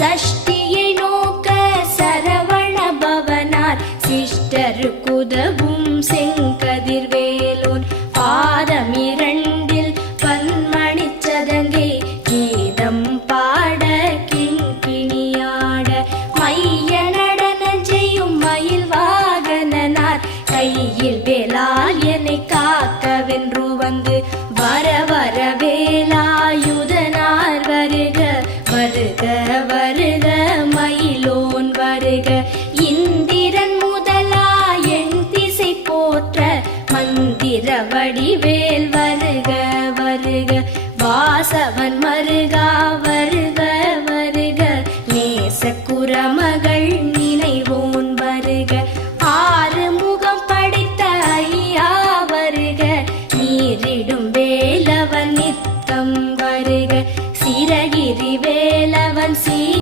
சஷ்டியை நோக்க சரவண பவனார் சிஷ்டருக்குதவும் செங்கதிர்வேலோன் பாதமிரண்டில் பன்மணிச் சதங்கை கீதம் பாட கிண்கிணியாட மைய நடனம் செய்யும் மயில் வாகனனார் கையில் வேலால் என்னை காக்கவென்று வந்து வர வர வேலாயுதனார் வருக வருக வருக மயிலோன் வருக இந்திரன் முதலா என் திசை போற்ற மந்திர வடிவேல் வருக வருக வாசவன்